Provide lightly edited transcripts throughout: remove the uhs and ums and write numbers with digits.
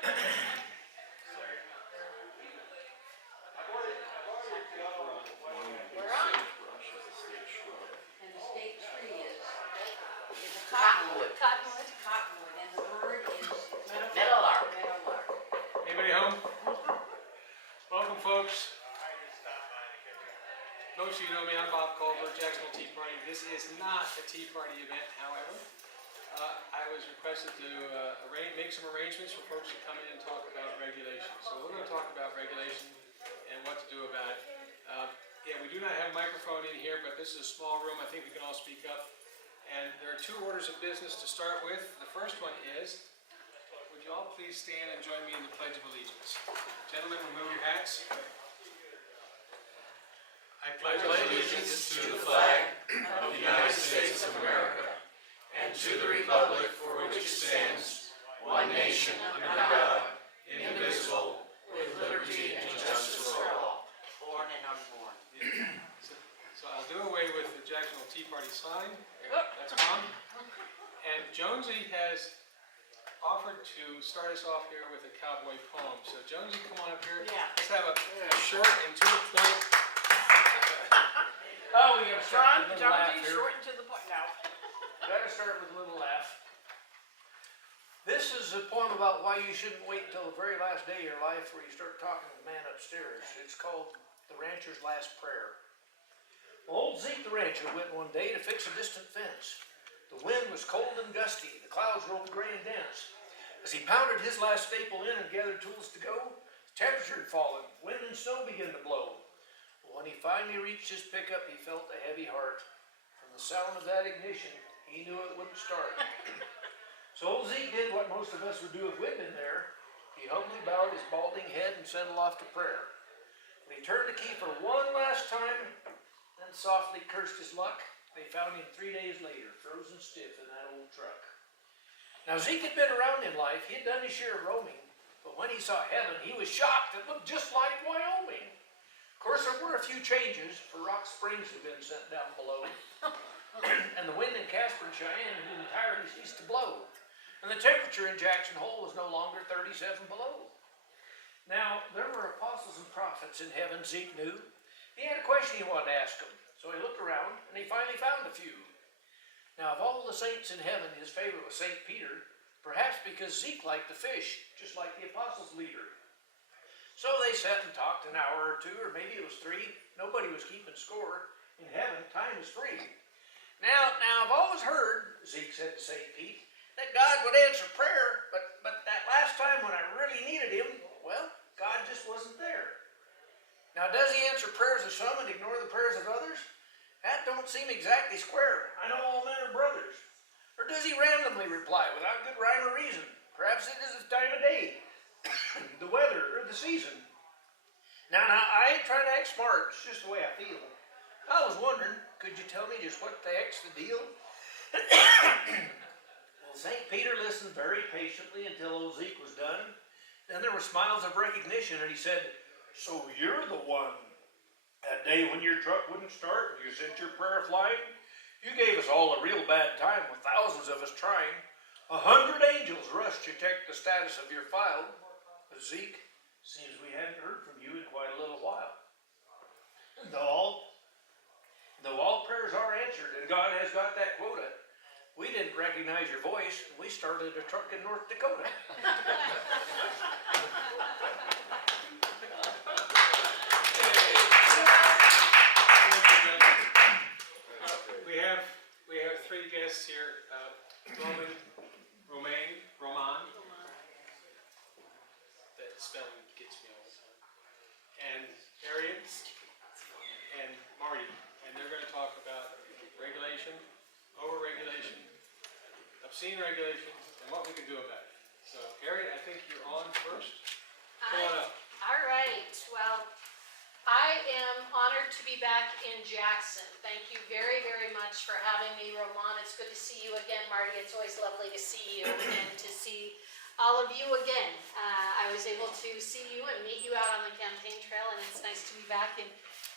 We're on. And the state tree is a cottonwood. Cottonwood. Cottonwood, and the bird is Meadowlark. meadowlark. Anybody home? Welcome, folks. Most of you know me, I'm Bob Culver, Jacksonville Tea Party. This is not a Tea Party event, however. I was requested to make some arrangements for folks to come in and talk about regulation. So we're going to talk about regulation and what to do about it. Yeah, we do not have a microphone in here, but this is a small room. I think we can all speak up. And there are two orders of business to start with. The first one is, would you all please stand and join me in the Pledge of Allegiance? Gentlemen, remove your hats. I pledge allegiance to the flag of the United States of America and to the republic for which it stands, one nation under God, indivisible, with liberty and justice for all. Born and unborn. So I'll do away with the Jacksonville Tea Party sign. That's gone. And Jonesy has offered to start us off here with a cowboy poem. So Jonesy, come on up here. Yeah. Let's have a short and to the point. Oh, we gotta start with a little laugh John, here. short and to the point now. Gotta start with a little laugh. This is a poem about why you shouldn't wait until the very last day of your life where you start talking to the man upstairs. It's called The Rancher's Last Prayer. Well, old Zeke the rancher went one day to fix a distant fence. The wind was cold and gusty, the clouds rolled gray and dense. As he pounded his last staple in and gathered tools to go, the temperature had fallen, wind and snow began to blow. When he finally reached his pickup, he felt a heavy heart. From the sound of that ignition, he knew it wouldn't start. So old Zeke did what most of us would do if we'd been there. He humbly bowed his balding head and sent off to prayer. When he turned the key for one last time, then softly cursed his luck, they found him 3 days later, frozen stiff in that old truck. Now Zeke had been around in life, he had done his share of roaming, but when he saw heaven, he was shocked. It looked just like Wyoming. Of course, there were a few changes, for Rock Springs had been sent down below, and the wind in Casper and Cheyenne had entirely ceased to blow, and the temperature in Jackson Hole was no longer 37 below. Now, there were apostles and prophets in heaven, Zeke knew. He had a question he wanted to ask them, so he looked around, and he finally found a few. Now, of all the saints in heaven, his favorite was St. Peter, perhaps because Zeke liked to fish, just like the apostles' leader. So they sat and talked an hour or two, or maybe it was 3. Nobody was keeping score. In heaven, time is free. Now, I've always heard, Zeke said to St. Pete, that God would answer prayer, but that last time when I really needed him, well, God just wasn't there. Now, does he answer prayers of some and ignore the prayers of others? That don't seem exactly square. I know all men are brothers. Or does he randomly reply without good rhyme or reason? Perhaps it is the time of day, the weather, or the season. Now, I ain't trying to act smart. It's just the way I feel. I was wondering, could you tell me just what the heck's the deal? Well, St. Peter listened very patiently until old Zeke was done. Then there were smiles of recognition, and he said, "So you're the one. That day when your truck wouldn't start and you sent your prayer flying, you gave us all a real bad time with thousands of us trying. 100 angels rushed to check the status of your file. But Zeke, seems we hadn't heard from you in quite a little while. And though all prayers are answered and God has got that quota, we didn't recognize your voice and we started a truck in North Dakota." We have 3 guests here. Roman. That spelling gets me all the time. And Harriet and Marty. And they're going to talk about regulation, over-regulation, obscene regulation, and what we can do about it. So, Harriet, I think you're on first. Come on up. All right. Well, I am honored to be back in Jackson. Thank you very, very much for having me, Roman. It's good to see you again, Marty. It's always lovely to see you and to see all of you again. I was able to see you and meet you out on the campaign trail, and it's nice to be back in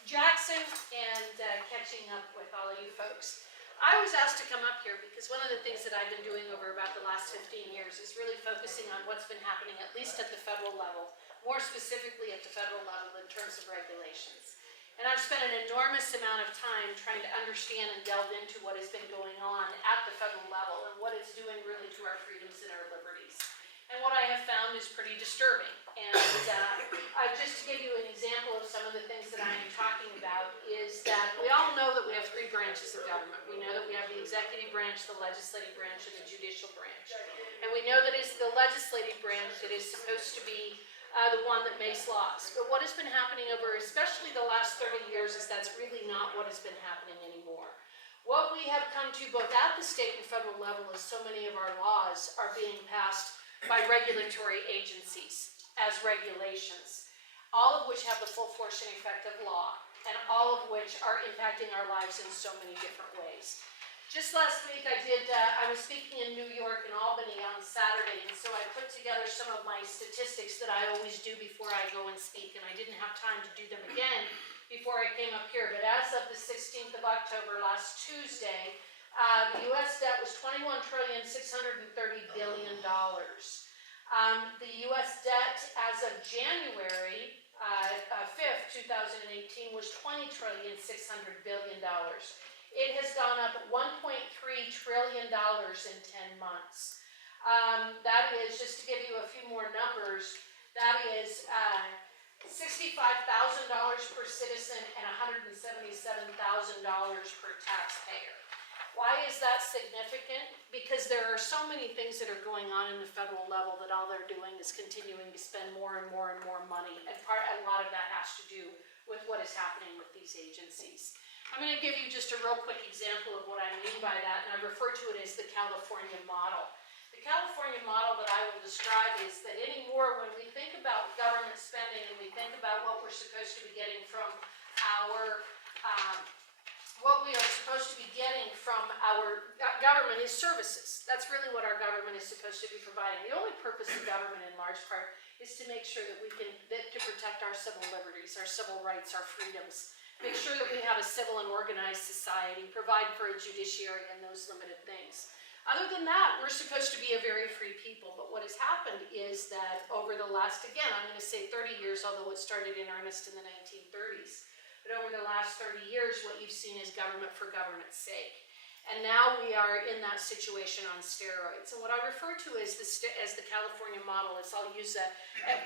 Jackson and catching up with all of you folks. I was asked to come up here because one of the things that I've been doing over about the last 15 years is really focusing on what's been happening, at least at the federal level, more specifically at the federal level in terms of regulations. And I've spent an enormous amount of time trying to understand and delve into what has been going on at the federal level and what it's doing really to our freedoms and our liberties. And what I have found is pretty disturbing. And just to give you an example of some of the things that I am talking about is that we all know that we have three branches of government. We know that we have the executive branch, the legislative branch, and the judicial branch. And we know that it's the legislative branch that is supposed to be the one that makes laws. But what has been happening over especially the last 30 years is that's really not what has been happening anymore. What we have come to both at the state and federal level is so many of our laws are being passed by regulatory agencies as regulations, all of which have the full force and effect of law, and all of which are impacting our lives in so many different ways. Just last week I was speaking in New York and Albany on Saturday, and so I put together some of my statistics that I always do before I go and speak, and I didn't have time to do them again before I came up here, but as of the 16th of October, last Tuesday, the U.S. debt was $21,630 billion. The U.S. debt as of January 5th, 2018 was $20,600 billion. It has gone up $1.3 trillion in 10 months. That is, just to give you a few more numbers, that is $65,000 per citizen and $177,000 per taxpayer. Why is that significant? Because there are so many things that are going on in the federal level that all they're doing is continuing to spend more and more and more money, and a lot of that has to do with what is happening with these agencies. I'm going to give you just a real quick example of what I mean by that, and I refer to it as the California model. The California model that I will describe is that anymore when we think about government spending and we think about what we're supposed to be getting from our what we are supposed to be getting from our government is services. That's really what our government is supposed to be providing. The only purpose of government in large part is to make sure that to protect our civil liberties, our civil rights, our freedoms, make sure that we have a civil and organized society, provide for a judiciary and those limited things. Other than that, we're supposed to be a very free people, but what has happened is that over the last, again, I'm going to say 30 years, although it started in earnest in the 1930s, but over the last 30 years, what you've seen is government for government's sake. And now we are in that situation on steroids. And what I refer to as the California model is, I'll use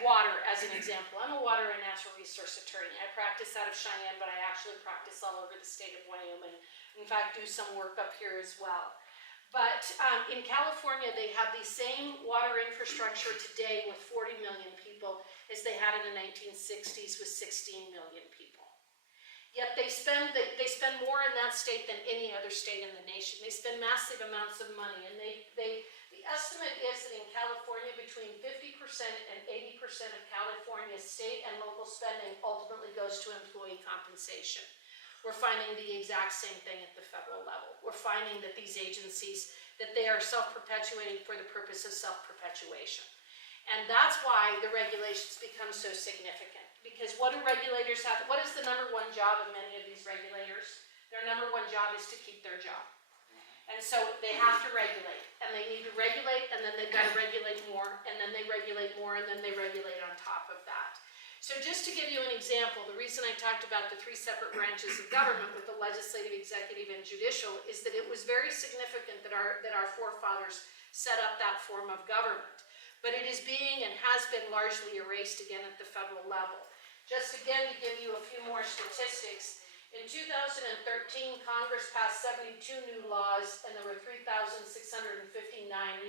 water as an example. I'm a water and natural resource attorney. I practice out of Cheyenne, but I actually practice all over the state of Wyoming. In fact, do some work up here as well. But in California, they have the same water infrastructure today with 40 million people as they had in the 1960s with 16 million people. Yet they spend more in that state than any other state in the nation. They spend massive amounts of money, and the estimate is that in California, between 50% and 80% of California's state and local spending ultimately goes to employee compensation. We're finding the exact same thing at the federal level. We're finding that these agencies, that they are self-perpetuating for the purpose of self-perpetuation. And that's why the regulations become so significant. Because what do regulators have? What is the number one job of many of these regulators? Their number one job is to keep their job. And so they have to regulate. And they need to regulate, and then they've got to regulate more, and then they regulate more, and then they regulate on top of that. So just to give you an example, the reason I talked about the three separate branches of government with the legislative, executive, and judicial is that it was very significant that our forefathers set up that form of government. But it is being and has been largely erased again at the federal level. Just again to give you a few more statistics, in 2013 Congress passed 72 new laws and there were 3,659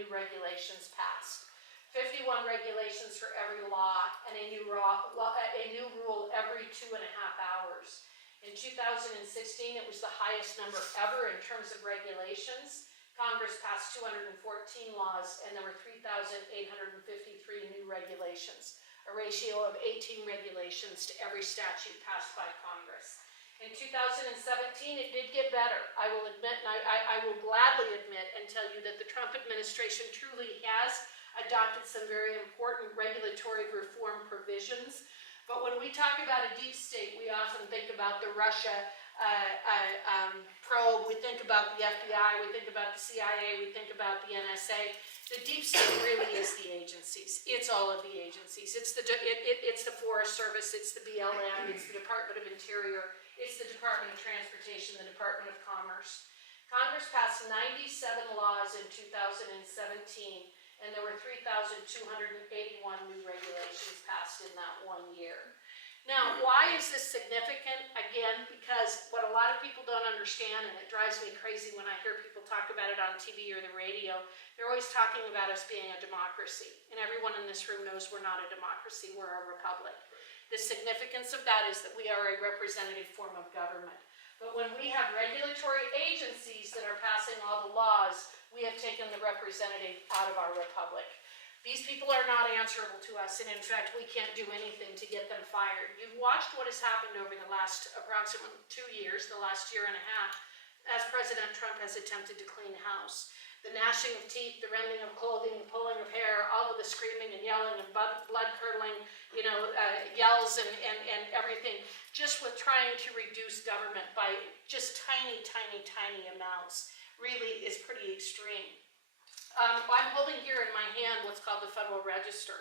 new regulations passed. 51 regulations for every law and a new rule every 2.5 hours. In 2016 it was the highest number ever in terms of regulations. Congress passed 214 laws and there were 3,853 new regulations, a ratio of 18 regulations to every statute passed by Congress. In 2017, it did get better. I will admit, and I will gladly admit and tell you that the Trump administration truly has adopted some very important regulatory reform provisions. But when we talk about a deep state, we often think about the Russia probe, we think about the FBI, we think about the CIA, we think about the NSA. The deep state really is the agencies. It's all of the agencies. It's the Forest Service, it's the BLM, it's the Department of Interior, it's the Department of Transportation, the Department of Commerce. Congress passed 97 laws in 2017, and there were 3,281 new regulations passed in that 1 year. Now, why is this significant? Again, because what a lot of people don't understand, and it drives me crazy when I hear people talk about it on TV or the radio, they're always talking about us being a democracy. And everyone in this room knows we're not a democracy, we're a republic. The significance of that is that we are a representative form of government. But when we have regulatory agencies that are passing all the laws, we have taken the representative out of our republic. These people are not answerable to us, and in fact, we can't do anything to get them fired. You've watched what has happened over the last approximately 2 years, the last year and a half, as President Trump has attempted to clean house. The gnashing of teeth, the rending of clothing, the pulling of hair, all of the screaming and yelling and blood-curdling, yells and everything, just with trying to reduce government by just tiny, tiny, tiny amounts, really is pretty extreme. I'm holding here in my hand what's called the Federal Register.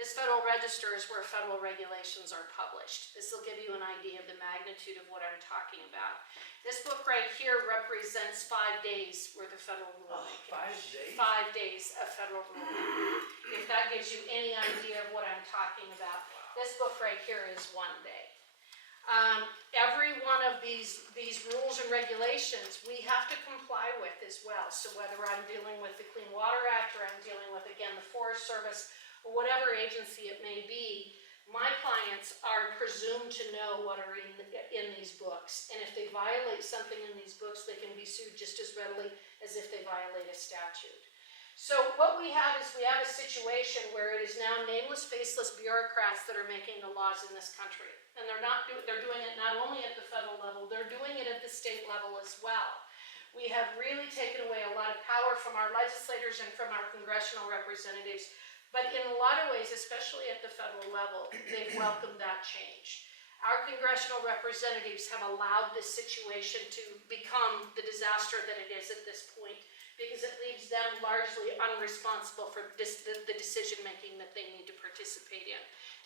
This Federal Register is where federal regulations are published. This will give you an idea of the magnitude of what I'm talking about. This book right here represents 5 days worth of federal rulemaking. 5 days? 5 days of federal rulemaking. If that gives you any idea of what I'm talking about. This book right here is 1 day. Every one of these rules and regulations we have to comply with as well. So whether I'm dealing with the Clean Water Act or I'm dealing with, again, the Forest Service or whatever agency it may be, my clients are presumed to know what are in these books. And if they violate something in these books, they can be sued just as readily as if they violate a statute. So what we have is we have a situation where it is now nameless, faceless bureaucrats that are making the laws in this country. And they're doing it not only at the federal level, they're doing it at the state level as well. We have really taken away a lot of power from our legislators and from our congressional representatives. But in a lot of ways, especially at the federal level, they've welcomed that change. Our congressional representatives have allowed this situation to become the disaster that it is at this point, because it leaves them largely unresponsible for the decision-making that they need to participate in.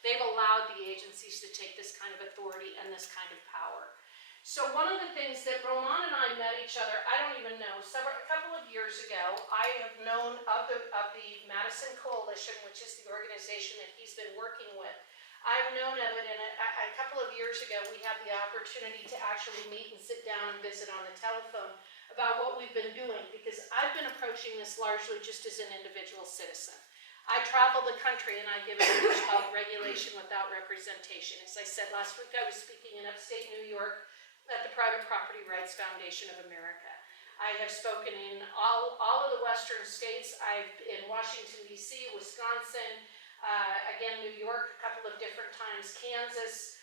They've allowed the agencies to take this kind of authority and this kind of power. So one of the things that Roman and I met each other, I don't even know, a couple of years ago, I have known of the Madison Coalition, which is the organization that he's been working with. I've known of it, and a couple of years ago, we had the opportunity to actually meet and sit down and visit on the telephone about what we've been doing, because I've been approaching this largely just as an individual citizen. I travel the country and I give a speech called Regulation Without Representation. As I said last week, I was speaking in upstate New York at the Private Property Rights Foundation of America. I have spoken in all of the western states. I've in Washington, D.C., Wisconsin, again, New York, a couple of different times, Kansas,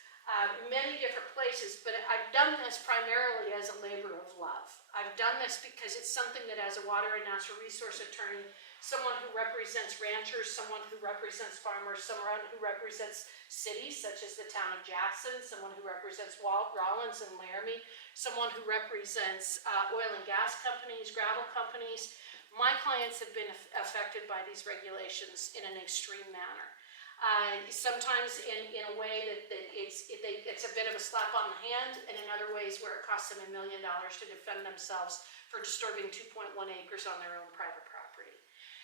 many different places, but I've done this primarily as a labor of love. I've done this because it's something that as a water and natural resource attorney, someone who represents ranchers, someone who represents farmers, someone who represents cities such as the town of Jackson, someone who represents Rollins and Laramie, someone who represents oil and gas companies, gravel companies. My clients have been affected by these regulations in an extreme manner. Sometimes in a way that it's a bit of a slap on the hand, and in other ways where it costs them $1 million to defend themselves for disturbing 2.1 acres on their own private property.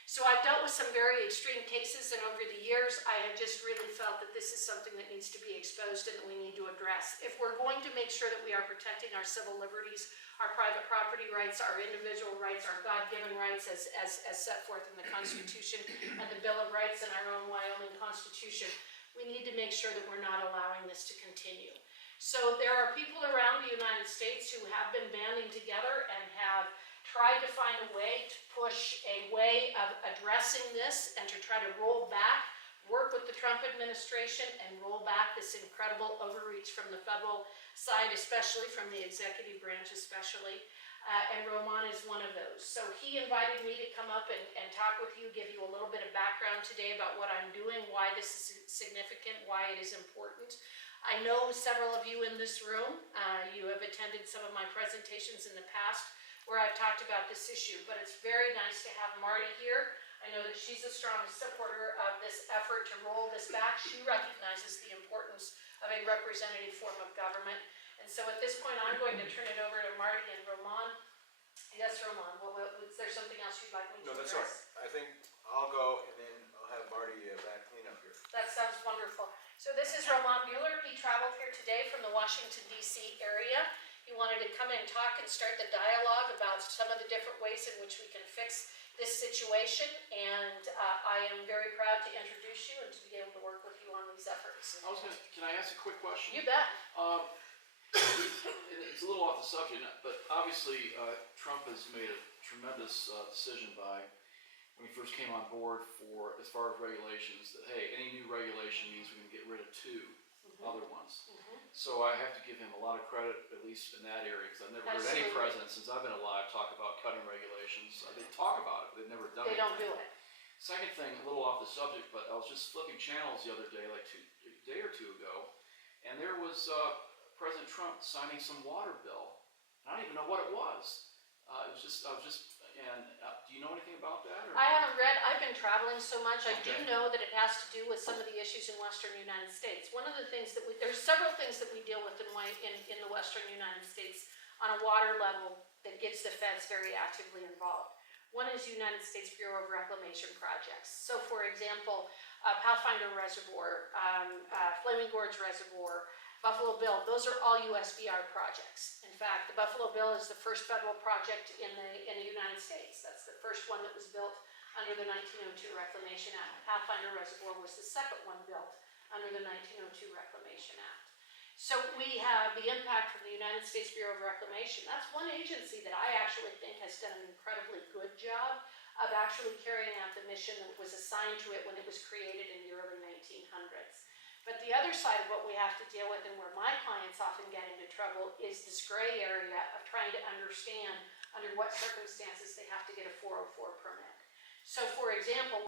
So I've dealt with some very extreme cases, and over the years I have just really felt that this is something that needs to be exposed and that we need to address. If we're going to make sure that we are protecting our civil liberties, our private property rights, our individual rights, our God-given rights as set forth in the Constitution and the Bill of Rights in our own Wyoming Constitution, we need to make sure that we're not allowing this to continue. So there are people around the United States who have been banding together and have tried to find a way to push a way of addressing this and to try to roll back, work with the Trump administration and roll back this incredible overreach from the federal side, especially from the executive branch especially, and Roman is one of those. So he invited me to come up and talk with you, give you a little bit of background today about what I'm doing, why this is significant, why it is important. I know several of you in this room, you have attended some of my presentations in the past where I've talked about this issue, but it's very nice to have Marty here. I know that she's a strong supporter of this effort to roll this back. She recognizes the importance of a representative form of government. And so at this point, I'm going to turn it over to Marty and Roman. Yes, Roman, is there something else you'd like me to No, address? that's all right. I think I'll go and then I'll have Marty back clean up here. That sounds wonderful. So this is Roman Bueller. He traveled here today from the Washington DC area. He wanted to come and talk and start the dialogue about some of the different ways in which we can fix this situation. And I am very proud to introduce you and to be able to work with you on these efforts. Can I ask a quick question? You bet. And it's a little off the subject, but obviously Trump has made a tremendous decision when he first came on board as far as regulations, that hey, any new regulation means we're going to get rid of two other ones. So I have to give him a lot of credit, at least in that area, because I've never heard any Absolutely. president since I've been alive talk about cutting regulations. They talk about it, but they've never done it. They don't do it. Second thing, a little off the subject, but I was just flipping channels the other day, like a day or two ago, and there was President Trump signing some water bill. I don't even know what it was. Do you know anything about that? Or? I haven't read, I've been traveling so much, I do Okay. know that it has to do with some of the issues in western United States. One of the things that there's several things that we deal with in the western United States on a water level that gets the feds very actively involved. One is United States Bureau of Reclamation projects. So for example, Pathfinder Reservoir, Flaming Gorge Reservoir, Buffalo Bill, those are all USBR projects. In fact, the Buffalo Bill is the first federal project in the United States. That's the first one that was built under the 1902 Reclamation Act. Pathfinder Reservoir was the second one built under the 1902 Reclamation Act. So we have the impact from the United States Bureau of Reclamation. That's one agency that I actually think has done an incredibly good job of actually carrying out the mission that was assigned to it when it was created in the early 1900s. But the other side of what we have to deal with, and where my clients often get into trouble, is this gray area of trying to understand under what circumstances they have to get a 404 permit. So for example,